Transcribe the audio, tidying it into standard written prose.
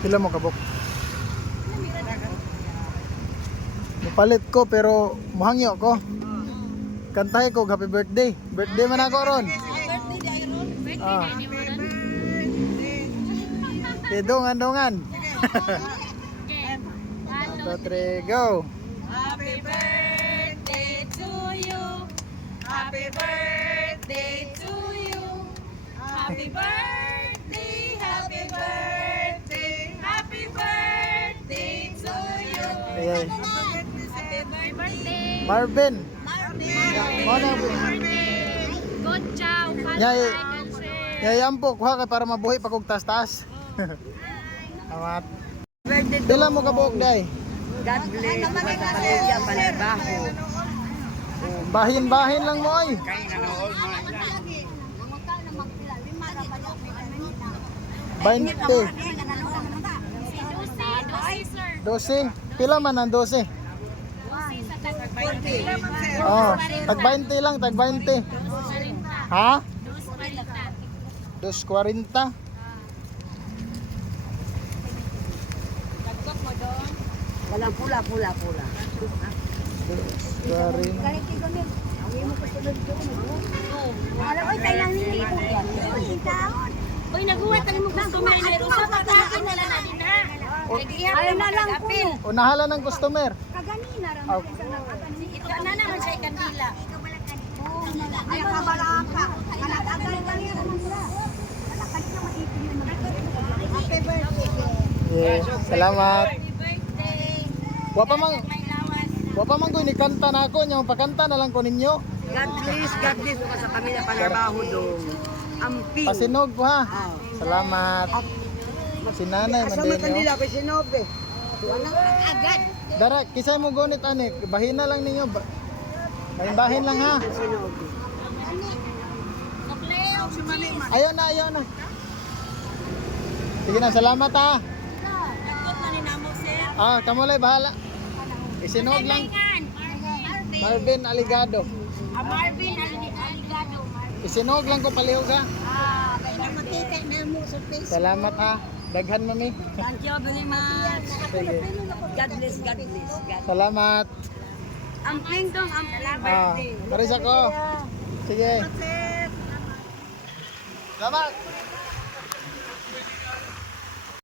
Pila mo kabok? Mupalit ko pero muhangyo ko. Kantahe ko happy birthday. Birthday man ako ron. Ah. Dongan. 1, 2, 3, go. Happy birthday to you. Happy birthday to you. Happy birthday, happy birthday, happy birthday to you. Ayan. Happy birthday. Marvin. Mana Good job. Yay. Yayampo kuha kay para mabuhi pa kog taas-taas. Amat. Pila mo kabok day? God bless sa pamilya panibaho. Bahin-bahin lang mo ay. 20. 12. Pila man ang 12? Oh, tag 20 lang, tag 20. Ha? 2.40. Walang pula. 2.40. Uy, naguhat tayo mo customer na Rosa, patakin na lang natin ha. Ayaw na lang po. Unahala ng customer. Kaganina ra Oh. Ito na naman siya ikandila. ay kabalaka. Kalakagan kanira man sila. Kalakad na maitin yung happy birthday. Yeah. Salamat. Happy birthday. Wapa mang May lawas. wapa mang ko ni kanta na ako, nya pakanta na lang ko ninyo. God bless ka sa pamilya panibaho dong. Amping. Pasinog po ha. Salamat. Si nanay man din yo. pa sinobe. Walang agad. Dara, kisay mo gonit ani, bahin na lang ninyo. Bahin lang ha. Sinobe. Ayaw na. Sige na, salamat ha. Nagkot na ni namo sir. Ah, kamulay bahala. Isinog lang. Marvin Aligado. Marvin Aligado. Isinog lang ko palihog ha. Kaya na matita na mo sa face. Salamat ha. Daghan mami. Thank you very much. Sige. God bless. Salamat. Amping dong, Ah, maris ako. Sige. Salamat.